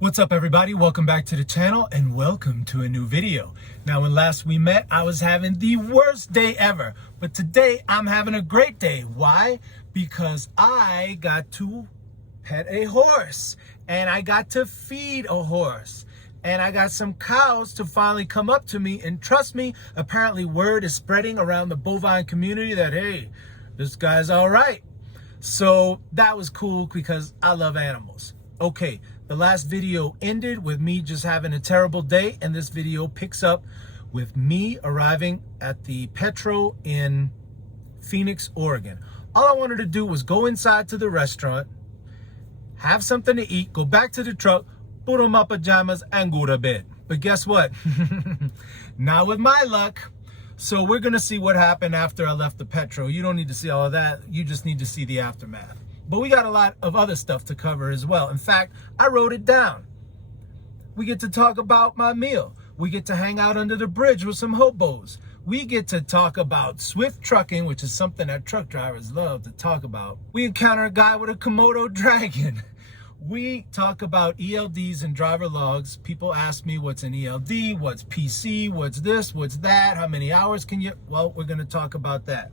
What's up everybody, welcome back to the channel and welcome to a new video. Now when last we met, I was having the worst day ever, but today I'm having a great day. Why? Because I got to pet a horse and I got to feed a horse and I got some cows to finally come up to me, and trust me, apparently word is spreading around the bovine community that, hey, this guy's all right. So that was cool because I love animals. Okay, the last video ended with me just having a terrible day, and this video picks up with me arriving at the Petro in Phoenix, Oregon. All I wanted to do was go inside to the restaurant, have something to eat, go back to the truck, put on my pajamas, and go to bed. But guess what? Not with my luck. So we're gonna see what happened after I left the Petro. You don't need to see all of that, you just need to see the aftermath. But we got a lot of other stuff to cover as well. In fact, I wrote it down. We get to talk about my meal. We get to hang out under the bridge with some hobos. We get to talk about swift trucking, which is something that truck drivers love to talk about. We encounter a guy with a Komodo dragon. We talk about ELDs and driver logs. People ask me what's an ELD, what's PC, what's this, what's that, how many hours can you... Well, we're gonna talk about that.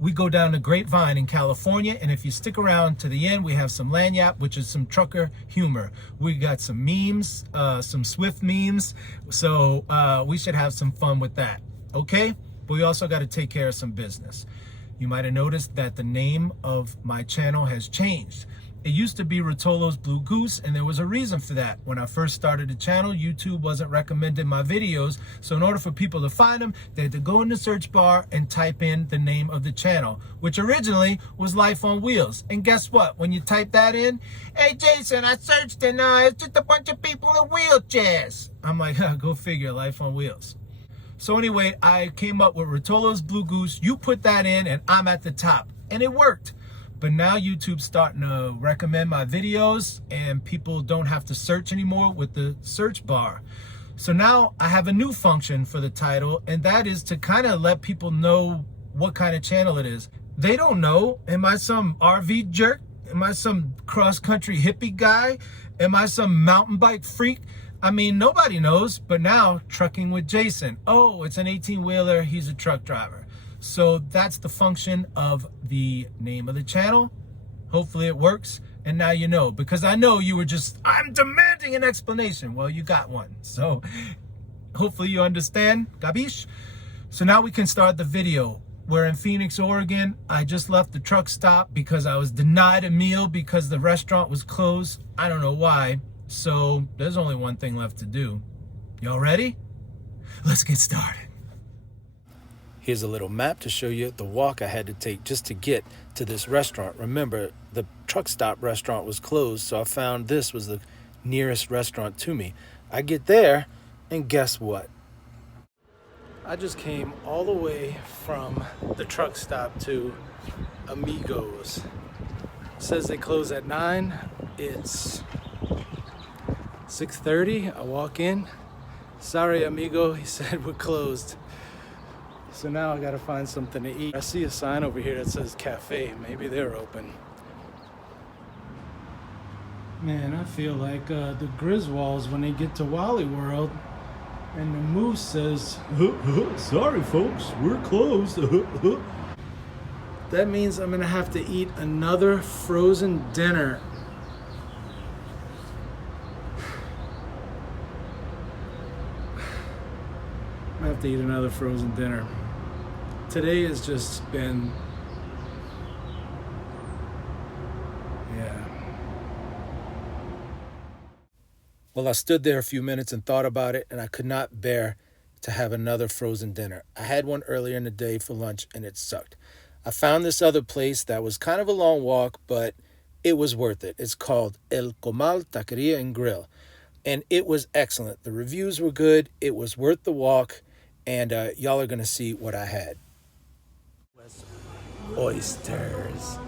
We go down to Grapevine in California, and if you stick around to the end, we have some lanyap, which is some trucker humor. We got some memes, some Swift memes, so we should have some fun with that, okay? But we also got to take care of some business. You might have noticed that the name of my channel has changed. It used to be Rotolo's Blue Goose, and there was a reason for that. When I first started the channel, YouTube wasn't recommending my videos, so in order for people to find them, they had to go in the search bar and type in the name of the channel, which originally was Life on Wheels. And guess what? When you type that in, hey Jason, I searched and it's just a bunch of people in wheelchairs. I'm like, go figure, Life on Wheels. So anyway, I came up with Rotolo's Blue Goose. You put that in and I'm at the top, and it worked. But now YouTube's starting to recommend my videos and people don't have to search anymore with the search bar. So now I have a new function for the title, and that is to kind of let people know what kind of channel it is. They don't know. Am I some RV jerk? Am I some cross-country hippie guy? Am I some mountain bike freak? I mean, nobody knows, but now Trucking with Jason. Oh, it's an 18-wheeler, he's a truck driver. So that's the function of the name of the channel. Hopefully it works. And now you know, because I know you were just, I'm demanding an explanation. Well, you got one. So hopefully you understand. Gabish? So now we can start the video. We're in Phoenix, Oregon. I just left the truck stop because I was denied a meal because the restaurant was closed. I don't know why. So there's only one thing left to do. Y'all ready? Let's get started. Here's a little map to show you the walk I had to take just to get to this restaurant. Remember, the truck stop restaurant was closed, so I found this was the nearest restaurant to me. I get there, and guess what? I just came all the way from the truck stop to Amigos. It says they close at 9. It's 6:30. I walk in. Sorry, amigo, he said we're closed. So now I gotta find something to eat. I see a sign over here that says cafe. Maybe they're open. Man, I feel like the Griswolds when they get to Wally World and the moose says, sorry folks, we're closed. That means I'm gonna have to eat another frozen dinner. I have to eat another frozen dinner. Today has just been, yeah. Well, I stood there a few minutes and thought about it, and I could not bear to have another frozen dinner. I had one earlier in the day for lunch, and it sucked. I found this other place that was kind of a long walk, but it was worth it. It's called El Comal Taqueria and Grill, and it was excellent. The reviews were good. It was worth the walk, and y'all are going to see what I had. Oysters.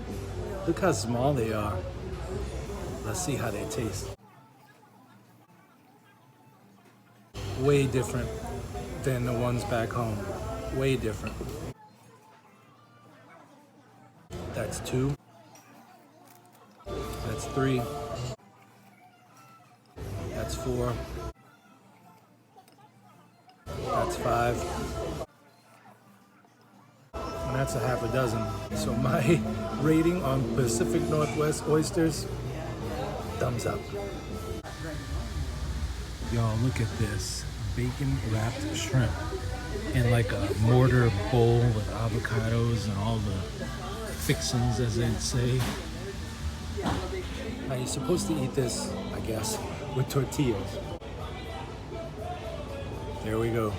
Look how small they are. Let's see how they taste. Way different than the ones back home. Way different. That's 2. That's 3. That's 4. That's 5. And that's a half a dozen. So my rating on Pacific Northwest oysters, thumbs up. Y'all, look at this. Bacon wrapped shrimp in like a mortar bowl with avocados and all the fixings, as they'd say. Now you're supposed to eat this, I guess, with tortillas. There we go.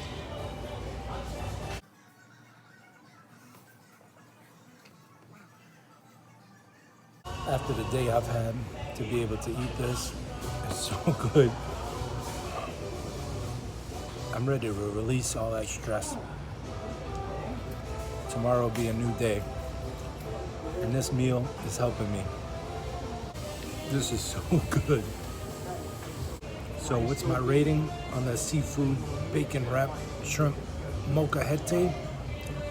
After the day I've had, to be able to eat this is so good. I'm ready to release all that stress. Tomorrow will be a new day, and this meal is helping me. This is so good. So what's my rating on the seafood bacon wrapped shrimp molcajete?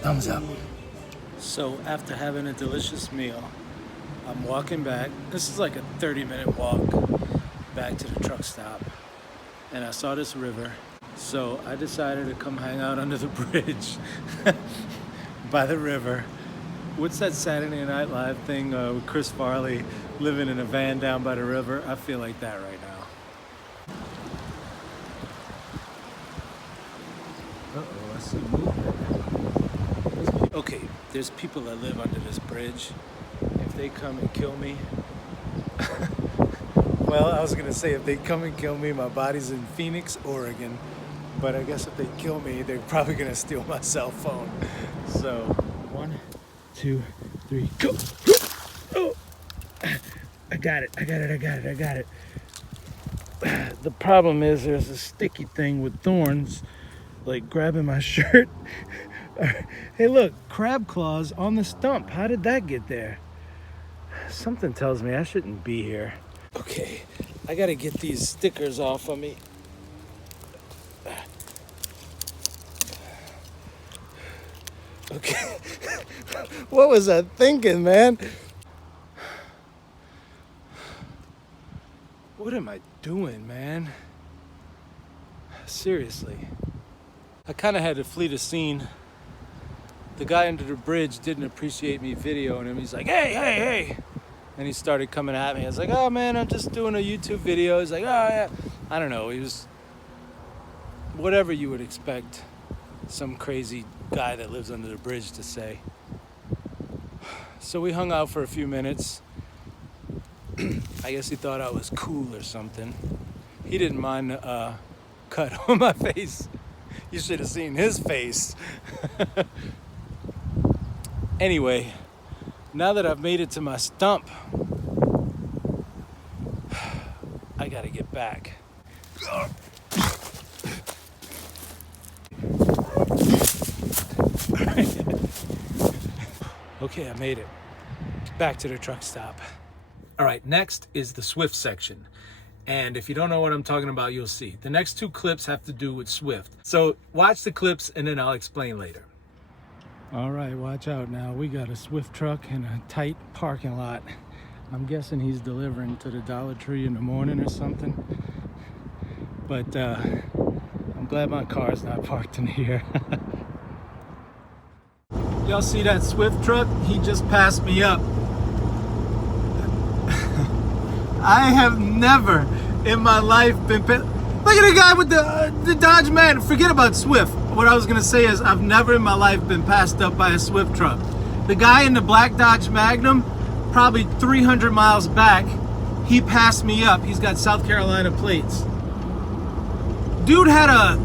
Thumbs up. So after having a delicious meal, I'm walking back. This is like a 30-minute walk back to the truck stop. And I saw this river. So I decided to come hang out under the bridge by the river. What's that Saturday Night Live thing with Chris Farley living in a van down by the river? I feel like that right now. Uh-oh, I see movement. Okay, there's people that live under this bridge. If they come and kill me, well, I was gonna say if they come and kill me, my body's in Phoenix, Oregon. But I guess if they kill me, they're probably gonna steal my cell phone. So, 1, 2, 3, go! Oh, I got it. The problem is there's a sticky thing with thorns, like grabbing my shirt. Hey, look, crab claws on the stump. How did that get there? Something tells me I shouldn't be here. Okay, I gotta get these stickers off of me. Okay, what was I thinking, man? What am I doing, man? Seriously. I kind of had to flee the scene. The guy under the bridge didn't appreciate me videoing him. He's like, hey. And he started coming at me. I was like, oh man, I'm just doing a YouTube video. He's like, oh yeah. I don't know, he was whatever you would expect some crazy guy that lives under the bridge to say. So we hung out for a few minutes. I guess he thought I was cool or something. He didn't mind the cut on my face. You should have seen his face. Anyway, now that I've made it to my stump, I gotta get back. Okay, I made it. Back to the truck stop. All right, next is the Swift section. And if you don't know what I'm talking about, you'll see. The next 2 clips have to do with Swift. So watch the clips and then I'll explain later. All right, watch out now. We got a Swift truck in a tight parking lot. I'm guessing he's delivering to the Dollar Tree in the morning or something. But I'm glad my car's not parked in here. Y'all see that Swift truck? He just passed me up. I have never in my life been... Look at the guy with the Dodge Man. Forget about Swift. What I was going to say is I've never in my life been passed up by a Swift truck. The guy in the black Dodge Magnum, probably 300 miles back, he passed me up. He's got South Carolina plates. Dude had a...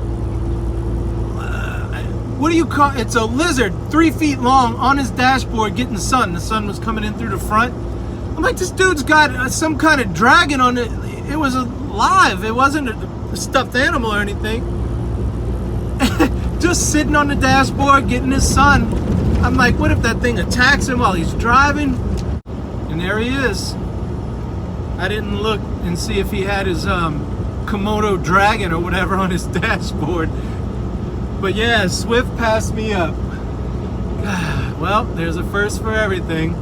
what do you call... It's a lizard, 3 feet long, on his dashboard getting the sun. The sun was coming in through the front. I'm like, this dude's got some kind of dragon on it. It was alive. It wasn't a stuffed animal or anything. Just sitting on the dashboard getting his sun. I'm like, what if that thing attacks him while he's driving? And there he is. I didn't look and see if he had his Komodo dragon or whatever on his dashboard. But yeah, Swift passed me up. Well, there's a first for everything.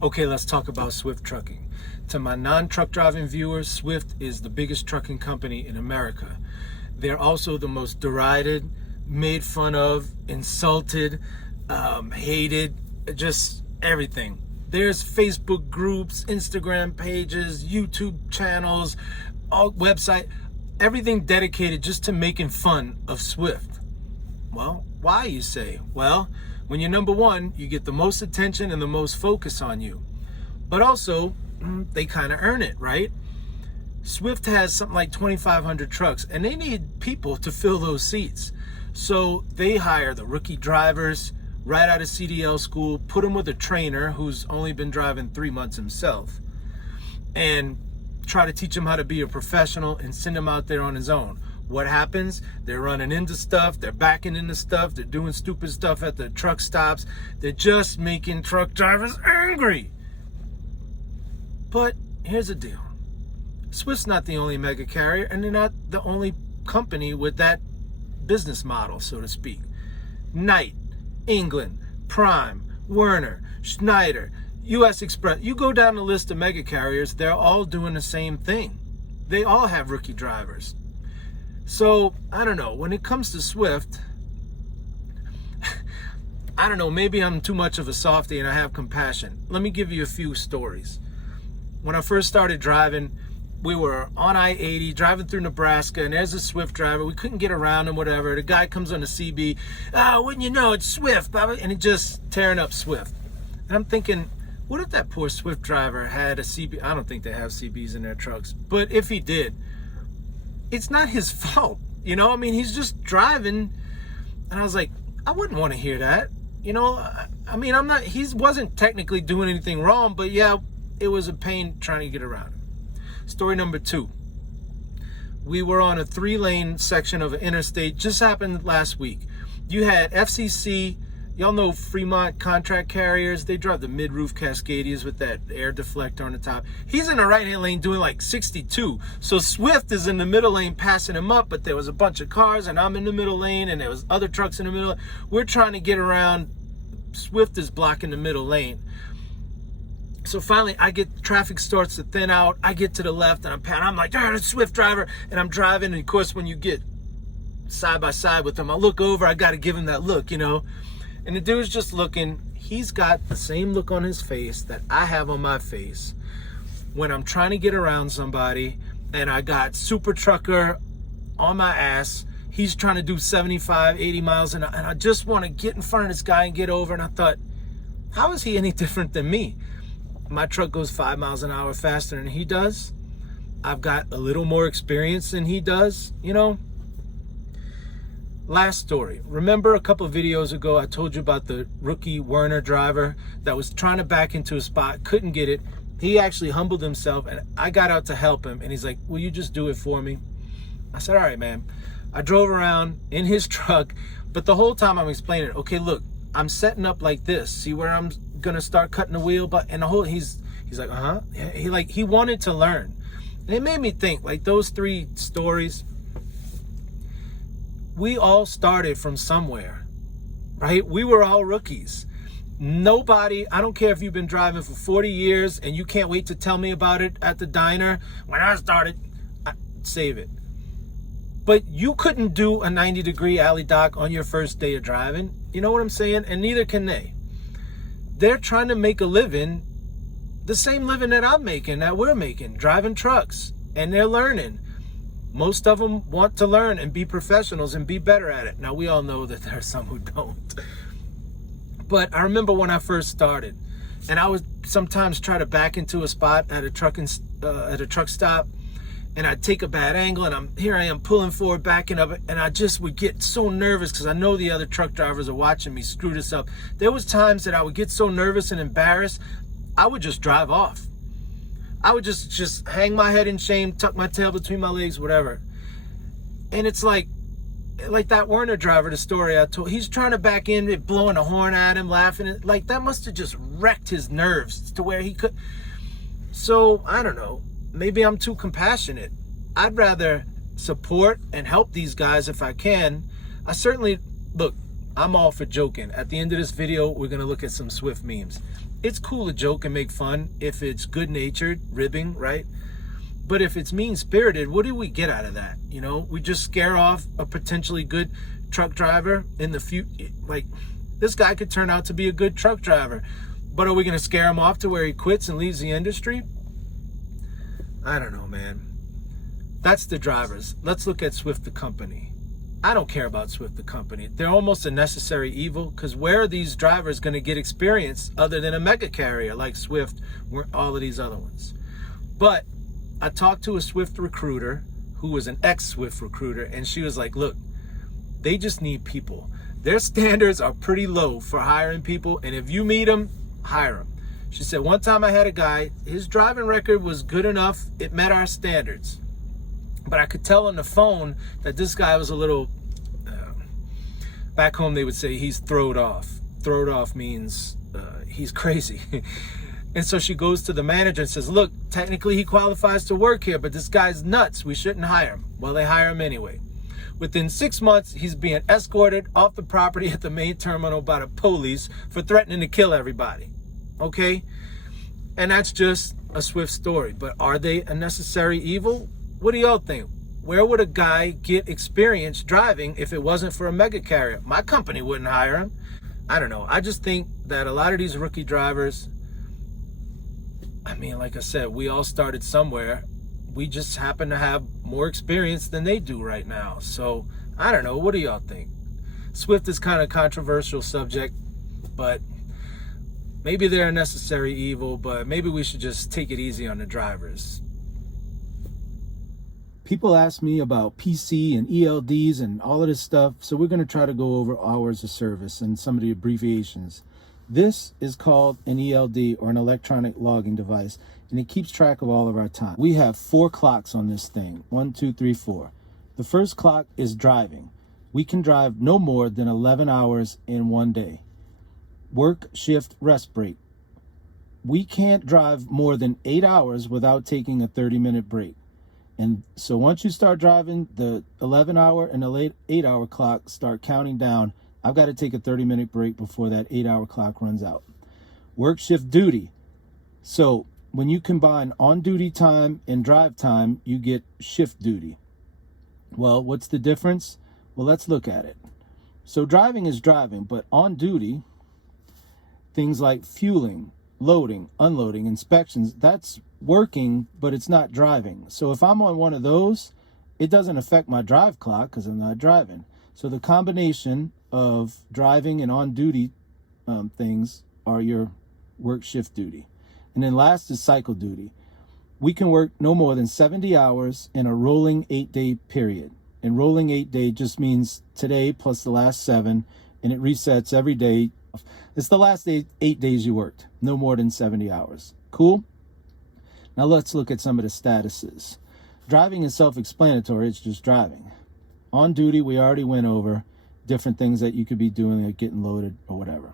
Okay, let's talk about Swift trucking. To my non-truck driving viewers, Swift is the biggest trucking company in America. They're also the most derided, made fun of, insulted, hated, just everything. There's Facebook groups, Instagram pages, YouTube channels, all website, everything dedicated just to making fun of Swift. Well, why, you say? Well, when you're number one, you get the most attention and the most focus on you. But also, they kind of earn it, right? Swift has something like 2,500 trucks, and they need people to fill those seats. So they hire the rookie drivers right out of CDL school, put them with a trainer who's only been driving 3 months himself, and try to teach him how to be a professional and send him out there on his own. What happens? They're running into stuff, they're backing into stuff, they're doing stupid stuff at the truck stops. They're just making truck drivers angry. But here's the deal. Swift's not the only mega carrier, and they're not the only company with that business model, so to speak. Knight, England, Prime, Werner, Schneider, US Express. You go down the list of mega carriers, they're all doing the same thing. They all have rookie drivers. So, I don't know, when it comes to Swift, I don't know, maybe I'm too much of a softie and I have compassion. Let me give you a few stories. When I first started driving, we were on I-80 driving through Nebraska, and there's a Swift driver. We couldn't get around him, whatever. The guy comes on the CB. Oh, wouldn't you know, it's Swift, Baba. And he's just tearing up Swift. And I'm thinking, what if that poor Swift driver had a CB? I don't think they have CBs in their trucks. But if he did, it's not his fault. You know, I mean, he's just driving. And I was like, I wouldn't want to hear that. You know, I mean, he wasn't technically doing anything wrong, but yeah, it was a pain trying to get around him. Story number 2. We were on a 3-lane section of an interstate, just happened last week. You had FCC, y'all know Fremont contract carriers, they drive the mid-roof Cascadias with that air deflector on the top. He's in the right-hand lane doing like 62. So Swift is in the middle lane passing him up, but there was a bunch of cars and I'm in the middle lane and there was other trucks in the middle. We're trying to get around. Swift is blocking the middle lane. So finally, traffic starts to thin out. I get to the left and I'm like, oh, it's a Swift driver. And I'm driving. And of course, when you get side by side with him, I look over, I got to give him that look, you know. And the dude's just looking. He's got the same look on his face that I have on my face when I'm trying to get around somebody and I got super trucker on my ass. He's trying to do 75, 80 miles. And I just want to get in front of this guy and get over. And I thought, how is he any different than me? My truck goes 5 miles an hour faster than he does. I've got a little more experience than he does, you know. Last story. Remember a couple of videos ago, I told you about the rookie Werner driver that was trying to back into a spot, couldn't get it. He actually humbled himself, and I got out to help him. And he's like, will you just do it for me? I said, all right, man. I drove around in his truck, but the whole time I'm explaining, okay, look, I'm setting up like this. See where I'm gonna start cutting the wheel, but and the whole he's like, he wanted to learn. And it made me think, like, those 3 stories, we all started from somewhere, right? We were all rookies. Nobody, I don't care if you've been driving for 40 years and you can't wait to tell me about it at the diner. When I started, save it. But you couldn't do a 90-degree alley dock on your first day of driving. You know what I'm saying? And neither can they. They're trying to make a living, the same living that I'm making, that we're making, driving trucks. And they're learning. Most of them want to learn and be professionals and be better at it. Now, we all know that there are some who don't. But I remember when I first started, and I would sometimes try to back into a spot at a truck stop, and I'd take a bad angle, and here I am pulling forward, backing up, and I just would get so nervous because I know the other truck drivers are watching me screw this up. There was times that I would get so nervous and embarrassed, I would just drive off. I would just hang my head in shame, tuck my tail between my legs, whatever. And it's like that Werner driver, the story I told, he's trying to back in, blowing a horn at him, laughing. Like, that must have just wrecked his nerves to where he could. So, I don't know. Maybe I'm too compassionate. I'd rather support and help these guys if I can. I certainly, look, I'm all for joking. At the end of this video, we're going to look at some Swift memes. it's cool to joke and make fun if it's good-natured ribbing, right? But if it's mean-spirited, what do we get out of that? You know, we just scare off a potentially good truck driver in the future. Like, this guy could turn out to be a good truck driver, but are we going to scare him off to where he quits and leaves the industry? I don't know, man. That's the drivers. Let's look at Swift the company. I don't care about Swift the company. They're almost a necessary evil, because where are these drivers going to get experience other than a mega carrier like Swift or all of these other ones? But I talked to a Swift recruiter who was an ex-Swift recruiter, and she was like, look, they just need people. Their standards are pretty low for hiring people, and if you meet them, hire them. She said, one time I had a guy, his driving record was good enough, it met our standards. But I could tell on the phone that this guy was a little, back home they would say he's throwed off. Throwed off means he's crazy. And so she goes to the manager and says, look, technically he qualifies to work here, but this guy's nuts. We shouldn't hire him. Well, they hire him anyway. Within 6 months, he's being escorted off the property at the main terminal by the police for threatening to kill everybody. Okay? And that's just a Swift story. But are they a necessary evil? What do y'all think? Where would a guy get experience driving if it wasn't for a mega carrier? My company wouldn't hire him. I don't know. I just think that a lot of these rookie drivers, I mean, like I said, we all started somewhere. We just happen to have more experience than they do right now. So, I don't know. What do y'all think? Swift is kind of a controversial subject, but maybe they're a necessary evil, but maybe we should just take it easy on the drivers. People ask me about PC and ELDs and all of this stuff, so we're going to try to go over hours of service and some of the abbreviations. This is called an ELD, or an electronic logging device, and it keeps track of all of our time. We have 4 clocks on this thing. 1, 2, 3, 4. The first clock is driving. We can drive no more than 11 hours in one day. Work, shift, rest break. We can't drive more than 8 hours without taking a 30-minute break. And so once you start driving, the 11-hour and the 8-hour clock start counting down. I've got to take a 30-minute break before that 8-hour clock runs out. Work, shift, duty. So when you combine on-duty time and drive time, you get shift duty. Well, what's the difference? Well, let's look at it. So driving is driving, but on duty, things like fueling, loading, unloading, inspections, that's working, but it's not driving. So if I'm on one of those, it doesn't affect my drive clock because I'm not driving. So the combination of driving and on-duty things are your work shift duty. And then last is cycle duty. We can work no more than 70 hours in a rolling 8-day period. And rolling 8-day just means today plus the last 7, and it resets every day. It's the last 8 days you worked, no more than 70 hours. Cool? Now let's look at some of the statuses. Driving is self-explanatory, it's just driving. On duty, we already went over different things that you could be doing, like getting loaded or whatever.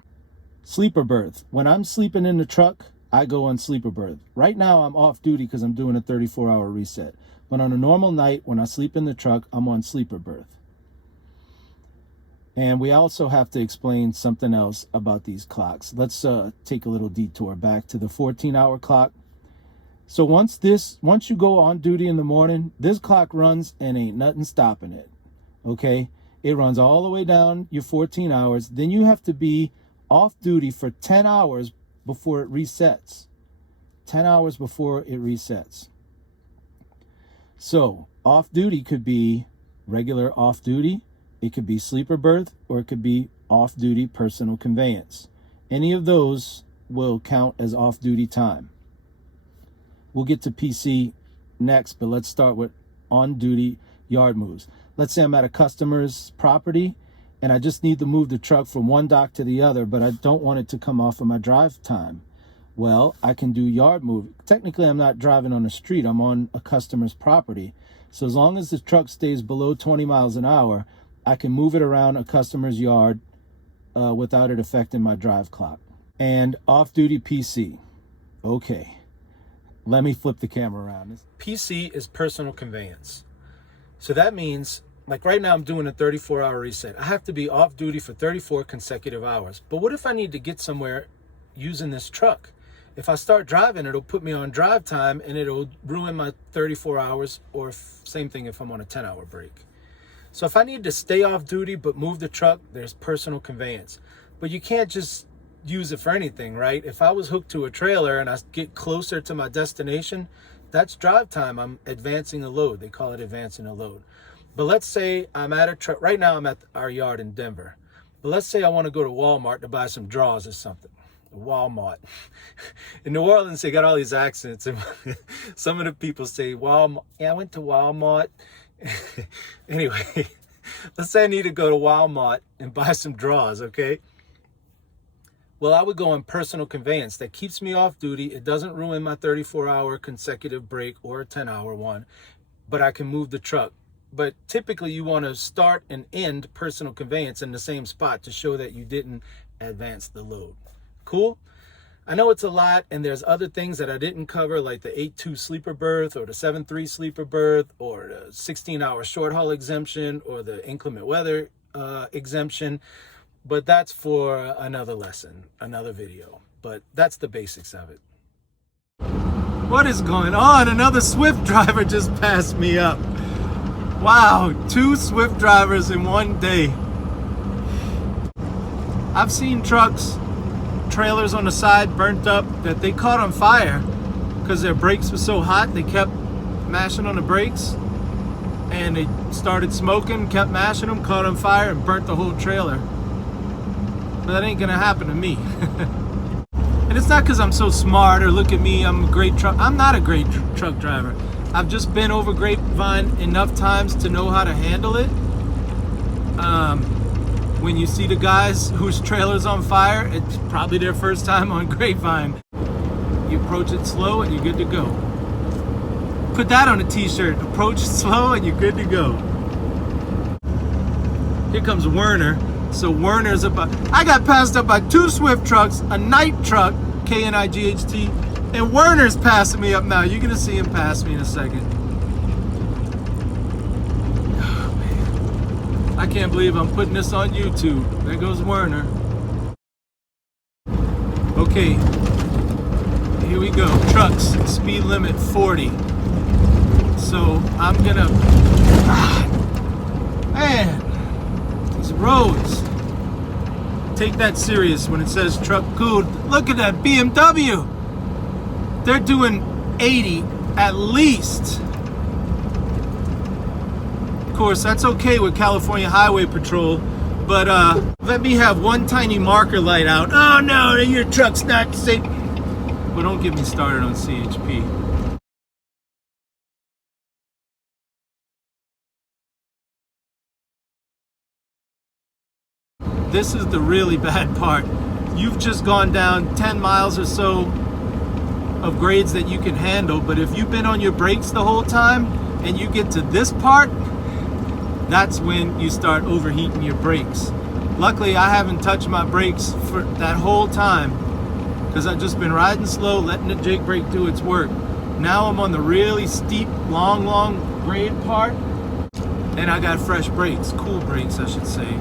Sleeper berth. When I'm sleeping in the truck, I go on sleeper berth. Right now, I'm off duty because I'm doing a 34-hour reset. But on a normal night, when I sleep in the truck, I'm on sleeper berth. And we also have to explain something else about these clocks. Let's take a little detour back to the 14-hour clock. So once you go on duty in the morning, this clock runs and ain't nothing stopping it. Okay? It runs all the way down your 14 hours. Then you have to be off duty for 10 hours before it resets. 10 hours before it resets. So off duty could be regular off duty. It could be sleeper berth, or it could be off duty personal conveyance. Any of those will count as off duty time. We'll get to PC next, but let's start with on-duty yard moves. Let's say I'm at a customer's property and I just need to move the truck from one dock to the other, but I don't want it to come off of my drive time. Well, I can do yard move. Technically, I'm not driving on the street. I'm on a customer's property. So as long as the truck stays below 20 miles an hour, I can move it around a customer's yard without it affecting my drive clock. And off-duty PC. Okay. Let me flip the camera around. PC is personal conveyance. So that means, like right now I'm doing a 34-hour reset. I have to be off duty for 34 consecutive hours. But what if I need to get somewhere using this truck. If I start driving, it'll put me on drive time and it'll ruin my 34 hours, or same thing if I'm on a 10-hour break. So if I need to stay off duty but move the truck, there's personal conveyance. But you can't just use it for anything, right? If I was hooked to a trailer and I get closer to my destination, that's drive time. I'm advancing a load. They call it advancing a load. But let's say I'm at a truck. Right now I'm at our yard in Denver. But let's say I want to go to Walmart to buy some drawers or something. Walmart. In New Orleans, they got all these accents. And some of the people say Walmart. Yeah, I went to Walmart. Anyway, let's say I need to go to Walmart and buy some drawers, okay? Well, I would go on personal conveyance. That keeps me off duty. It doesn't ruin my 34-hour consecutive break or a 10-hour one, but I can move the truck. But typically you want to start and end personal conveyance in the same spot to show that you didn't advance the load. Cool? I know it's a lot, and there's other things that I didn't cover, like the 8-2 sleeper berth or the 7-3 sleeper berth or the 16-hour short haul exemption or the inclement weather exemption. But that's for another lesson, another video. But that's the basics of it. What is going on? Another Swift driver just passed me up. Wow, 2 Swift drivers in one day. I've seen trucks, trailers on the side burnt up that they caught on fire because their brakes were so hot. They kept mashing on the brakes and they started smoking, kept mashing them, caught on fire and burnt the whole trailer. But that ain't gonna happen to me. And it's not because I'm so smart or look at me, I'm a great truck. I'm not a great truck driver. I've just been over Grapevine enough times to know how to handle it. When you see the guys whose trailer's on fire, it's probably their first time on Grapevine. You approach it slow and you're good to go. Put that on a t-shirt. Approach it slow and you're good to go. Here comes Werner. So Werner's about, I got passed up by 2 Swift trucks, a night truck, K-N-I-G-H-T, and Werner's passing me up now. You're gonna see him pass me in a second. Oh, man. I can't believe I'm putting this on YouTube. There goes Werner. Okay, here we go. Trucks, speed limit 40. So I'm gonna, man. Roads. Take that serious when it says truck code. Look at that BMW. They're doing 80 at least. Of course, that's okay with California Highway Patrol, but let me have one tiny marker light out. Oh no, your truck's not safe. Well, don't get me started on CHP. This is the really bad part. You've just gone down 10 miles or so of grades that you can handle, but if you've been on your brakes the whole time and you get to this part, that's when you start overheating your brakes. Luckily, I haven't touched my brakes for that whole time because I've just been riding slow, letting the Jake brake do its work. Now I'm on the really steep, long grade part, and I got fresh brakes, cool brakes, I should say.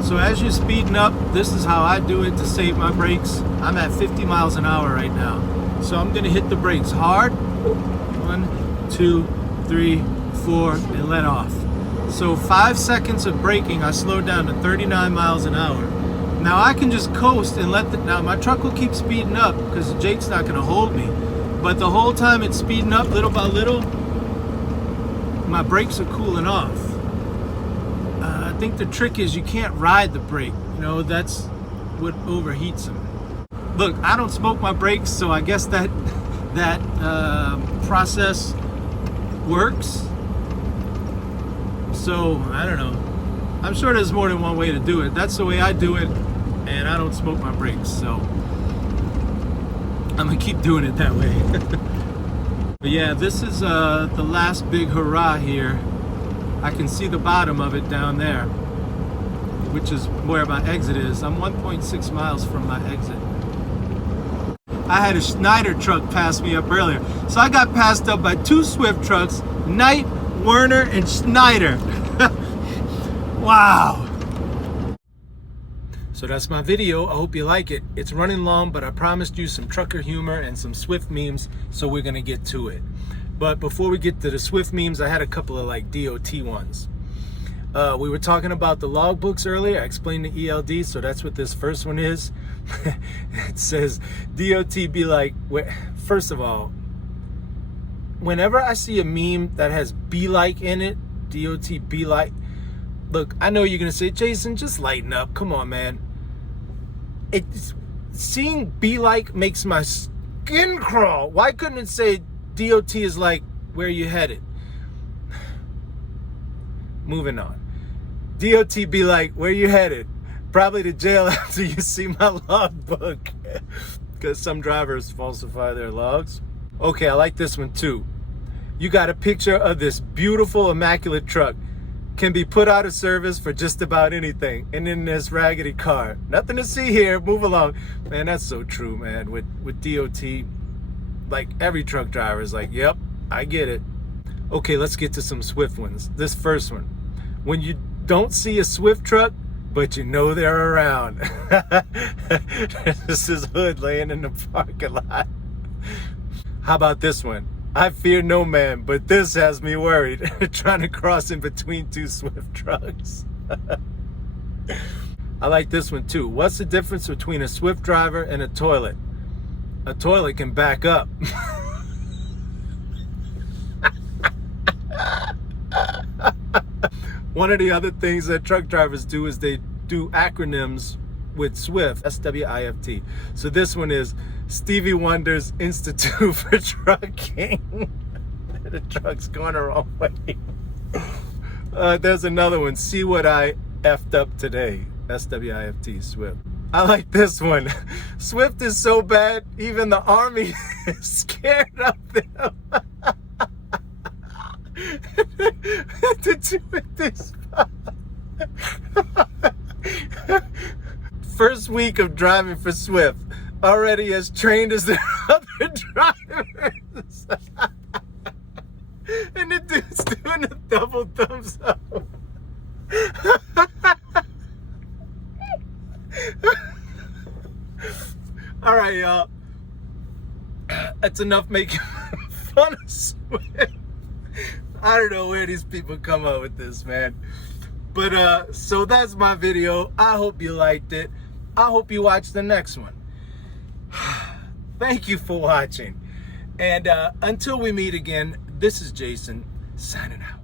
So as you're speeding up, this is how I do it to save my brakes. I'm at 50 miles an hour right now. So I'm gonna hit the brakes hard. 1, 2, 3, 4, and let off. So 5 seconds of braking, I slowed down to 39 miles an hour. Now I can just coast and now my truck will keep speeding up because Jake's not gonna hold me. But the whole time it's speeding up little by little, my brakes are cooling off. I think the trick is you can't ride the brake. You know, that's what overheats them. Look, I don't smoke my brakes, so I guess that process works. So, I don't know. I'm sure there's more than one way to do it. That's the way I do it, and I don't smoke my brakes, so I'm gonna keep doing it that way. But yeah, this is the last big hurrah here. I can see the bottom of it down there, which is where my exit is. I'm 1.6 miles from my exit. I had a Schneider truck pass me up earlier. So I got passed up by 2 Swift trucks, Knight, Werner, and Schneider. Wow. So that's my video. I hope you like it. It's running long, but I promised you some trucker humor and some Swift memes, so we're gonna get to it. But before we get to the Swift memes, I had a couple of like DOT ones. We were talking about the logbooks earlier. I explained the ELDs, so that's what this first one is. It says DOT be like, first of all, whenever I see a meme that has be like in it, DOT be like, look, I know you're gonna say, Jason, just lighten up. Come on, man. Seeing be like makes my skin crawl. Why couldn't it say DOT is like where you headed? Moving on. DOT be like, where you headed? Probably to jail after you see my logbook. Because some drivers falsify their logs. Okay, I like this one too. You got a picture of this beautiful, immaculate truck. Can be put out of service for just about anything. And in this raggedy car. Nothing to see here, move along. Man, that's so true, man. With DOT, like every truck driver is like, yep, I get it. Okay, let's get to some Swift ones. This first one. When you don't see a Swift truck, but you know they're around. This is Hood laying in the parking lot. How about this one? I fear no man, but this has me worried. Trying to cross in between two Swift trucks. I like this one too. What's the difference between a Swift driver and a toilet? A toilet can back up. One of the other things that truck drivers do is they do acronyms with Swift, SWIFT. So this one is Stevie Wonder's Institute for Trucking. The truck's going the wrong way. There's another one. See what I effed up today. SWIFT, Swift. I like this one. Swift is so bad, even the Army is scared of them. Did you with this? First week of driving for Swift, already as trained as the other drivers. And the dude's doing a double thumbs up. All right, y'all. That's enough making fun of Swift. I don't know where these people come up with this, man. But so that's my video. I hope you liked it. I hope you watch the next one. Thank you for watching. And until we meet again, this is Jason signing out.